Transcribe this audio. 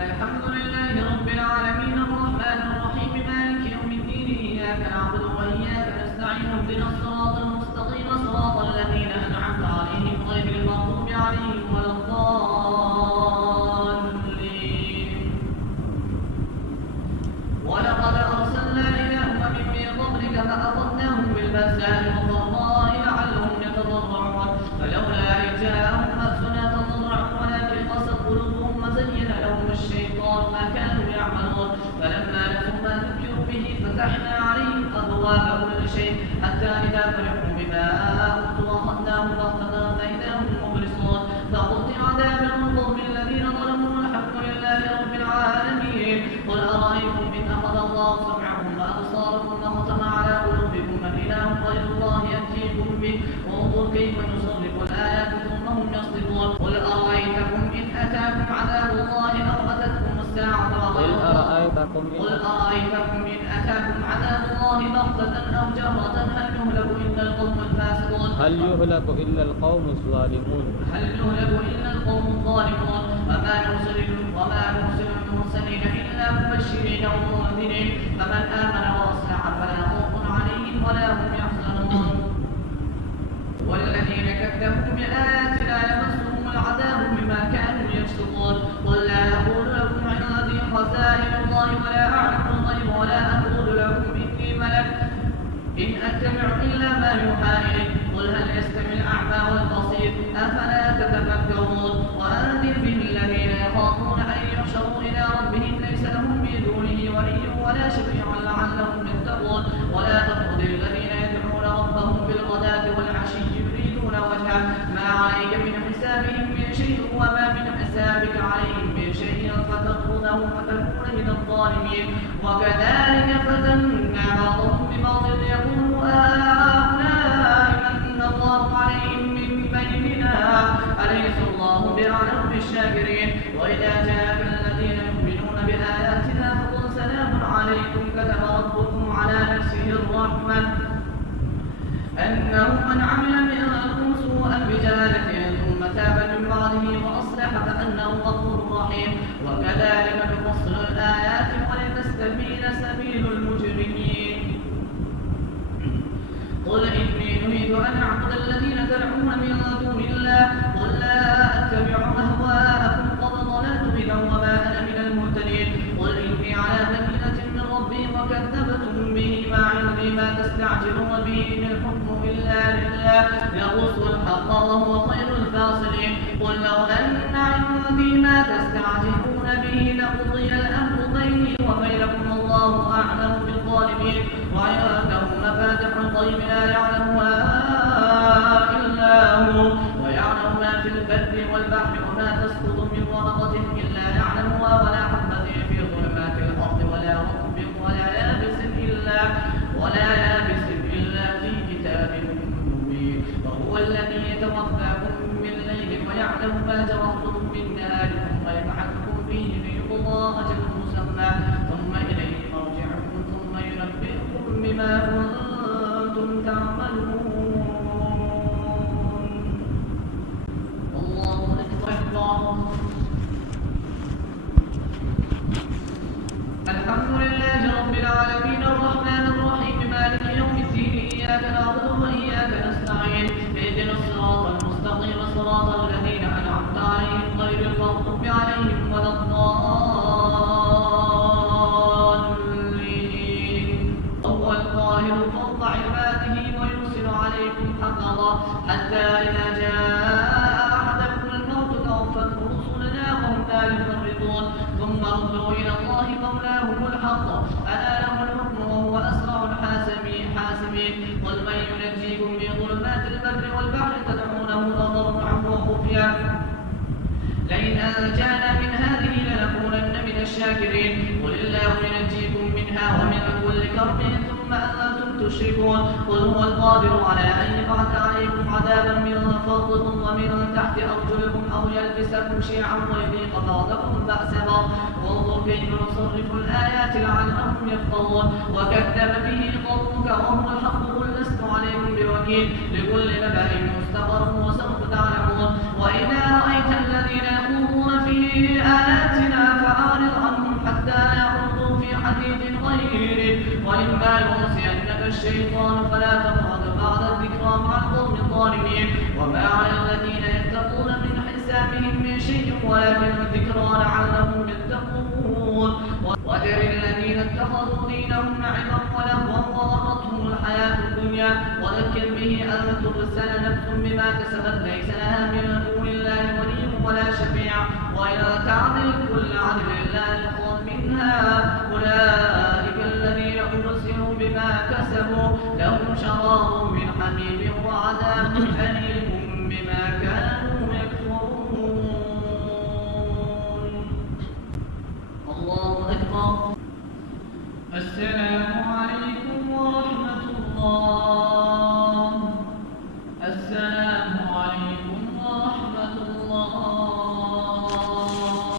الحمد لله رب العالمين الرحمن الرحيم مالك يوم الدين إياك نعبد وإياك نستعين اهدنا الصراط المستقيم صراط الذين أنعمت عليهم غير المغضوب عليهم ولا الضالين ولقد أرسلنا إلى أمم من قبلك فأخذناهم بالبأساء والضراء لعلهم يتضرعون فلولا إذ جاءهم بأسنا تضرعوا ولكن قست قلوبهم وزين لهم الشيطان ما كانوا يعملون فلما نسوا ما ذكروا به فتحنا عليهم أبواب كل شيء حتى إذا فرحوا بما أوتوا أخذناهم بغتة فإذا هم مبلسون فقطع دابر القوم الذين ظلموا والحمد لله رب العالمين قل أرأيتم إن أخذ الله سمعكم وأبصاركم وختم على قلوبكم من إله غير الله يأتيكم به وانظر كيف نصرف الآيات ثم هم يصدقون قل أرأيتكم إن أتاكم عذاب الله أو أتتكم الساعة قل أرأيتكم إن أتاكم عذاب الله بغتة أو جهرة هل يهلك إلا القوم الظالمون وما نرسل المرسلين إلا مبشرين ومنذرين فمن آمن وأصلح فلا خوف عليهم ولا هم يحزنون والذين كذبوا بآياتنا يمسهم العذاب بما كانوا يفسقون قل لا أقول لكم عندي خزائن الله ولا أعلم الغيب ولا أقول لكم إني ملك إن أتبع إلا ما يوحى إلي قل هل يستوي الأعمى والبصير أفلا تتفكرون وأنذر به الذين يخافون أن يحشروا إلى ربهم ليس لهم من دونه ولي ولا شفيع لعلهم يتقون ولا تطرد الذين يدعون ربهم بالغداة والعشي يريدون وجهه ما عليك من حسابهم من شيء وما من حسابك عليهم من شيء فتطردهم فتكون من الظالمين وكذلك فتنا بعضهم ببعض ليقولوا هؤلاء من الله عليهم من بيننا أليس الله بأعلم بالشاكرين وإذا جاءك الذين يؤمنون بآياتنا فقل سلام عليكم كتب ربكم على نفسه الرحمة أنه من عمل منكم سوءا بجهالة ثم تاب من بعده وأصلح فأنه غفور رحيم وكذلك نفصل الآيات ولتستبين سبيل المجرمين قل إني نريد أن أعبد الذين تدعون من دون الله قل لا أتبع أهواءكم قد ضللت إذا وما أنا من المهتدين قل إني على بينة من ربي وكذبتم به ما عندي ما تستعجلون به إن الحكم إلا لله يقص الحق وهو خير الفاصلين قل لو أن عندي ما تستعجلون به لقضي الأمر بيني وبينكم الله أعلم بالظالمين وعنده مفاتح الغيب لا يعلمها إلا هو ويعلم ما في البر والبحر وما تسقط من ورقة إلا يعلمها ولا حبة في ظلمات الأرض ولا رطب ولا يابس إلا في كتاب مبين وهو الذي يتوفاكم بالليل ويعلم ما جرحتم بالنهار ثم يبعثكم فيه ليقضى أجل مسمى ثم إليه مرجعكم ثم ينبئكم بما كنتم تعملون الله أكبر الحمد لله رب العالمين الرحمن الرحيم مالك يوم الدين إياك نعبد وإياك نستعين اهدنا الصراط المستقيم صراط الذين أنعمت عليهم غير المغضوب عليهم ولا الضالين هو القاهر فوق عباده ويرسل عليكم حفظا حتى إذا جاء أحدكم الموت توفته رسلنا وهم لا يفرطون ثم ردوا إلى الله مولاهم الحق ألا له الحكم وهو أسرع الحاسبين قل من ينجيكم من ظلمات البر والبحر تدعونه تضرعا وخفيا لئن أنجانا من هذه لنكونن من الشاكرين قل الله ينجيكم منها ومن كل كرب ثم أنتم تشركون قل هو القادر على أن يبعث عليكم عذابا من فوقكم ومن تحت أرجلكم أو يلبسكم شيعا ويذيق بعضكم بأس بعض وانظر كيف نصرف الآيات لعلهم يفقهون وكذب به قومك وهو الحق قل لست عليكم بوكيل لكل نبأ مستقر وسوف تعلمون وإذا رأيت الذين يخوضون في آياتنا فأعرض غيره. وإما ينسينك الشيطان فلا تقعد بعد الذكرى مع القوم الظالمين. وما على الذين يتقون من حسابهم من شيء ولكن الذكرى لعلهم يتقون. وذر الذين اتخذوا دينهم لعبا ولهوا وغرتهم الحياة الدنيا وذكر به أن ترسل نفس بما كسبت ليس لها من دون الله ولي ولا شفيع وإذا تعدل كل عدل لا يقض منها. أولئك الذين أبصروا بما كسبوا لهم شراب